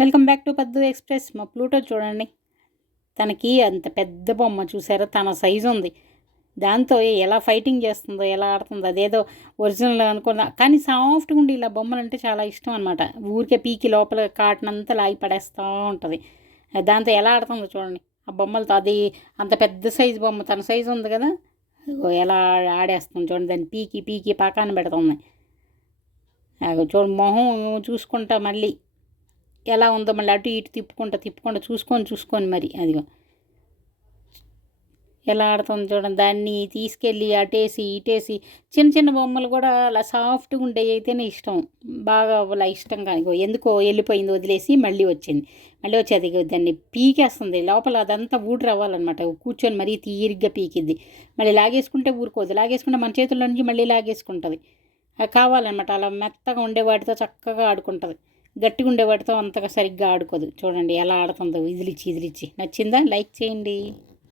Welcome back to పద్దు express. మా Pluto చూడండి, తనకి అంత పెద్ద బొమ్మ చూసారా, తన సైజు ఉంది. దాంతో ఎలా ఫైటింగ్ చేస్తుందో, ఎలా ఆడుతుందో, అదేదో ఒరిజినల్ అనుకున్నా కానీ సాఫ్ట్గా ఉండి ఇలా బొమ్మలు అంటే చాలా ఇష్టం అనమాట. ఊరికే పీకి లోపల కాటన్ అంతా లాగి పడేస్తూ ఉంటుంది. దాంతో ఎలా ఆడుతుందో చూడండి ఆ బొమ్మలతో. అది అంత పెద్ద సైజు బొమ్మ, తన సైజు ఉంది కదా, ఎలా ఆడేస్తుంది చూడండి. దాన్ని పీకి పీకి పాకాన పెడుతుంది. చూడండి మొహం చూసుకుంటా మళ్ళీ ఎలా ఉందో మళ్ళీ అటు ఇటు తిప్పుకుంటా చూసుకొని మరి అదిగో ఎలా ఆడుతుంది చూడండి. దాన్ని తీసుకెళ్ళి అటేసి ఇటేసి చిన్న చిన్న బొమ్మలు కూడా అలా సాఫ్ట్గా ఉండేవి అయితేనే ఇష్టం, బాగా అలా ఇష్టం. కానీ ఎందుకో వెళ్ళిపోయింది, వదిలేసి మళ్ళీ వచ్చేది దాన్ని పీకేస్తుంది లోపల. అదంతా ఊడి రావాలన్నమాట. కూర్చొని మరీ తీరిగ్గా పీకిద్ది. మళ్ళీ లాగేసుకుంటే ఊరుకోదు, లాగేసుకుంటే మన చేతుల్లో నుంచి మళ్ళీ లాగేసుకుంటుంది. అది కావాలన్నమాట. అలా మెత్తగా ఉండే వాటితో చక్కగా ఆడుకుంటుంది. గట్టిగా ఉండే వాటితో అంతగా సరిగ్గా ఆడుకోదు. చూడండి ఎలా ఆడుతుందో, ఇదిలిచ్చి. నచ్చిందా? లైక్ చేయండి.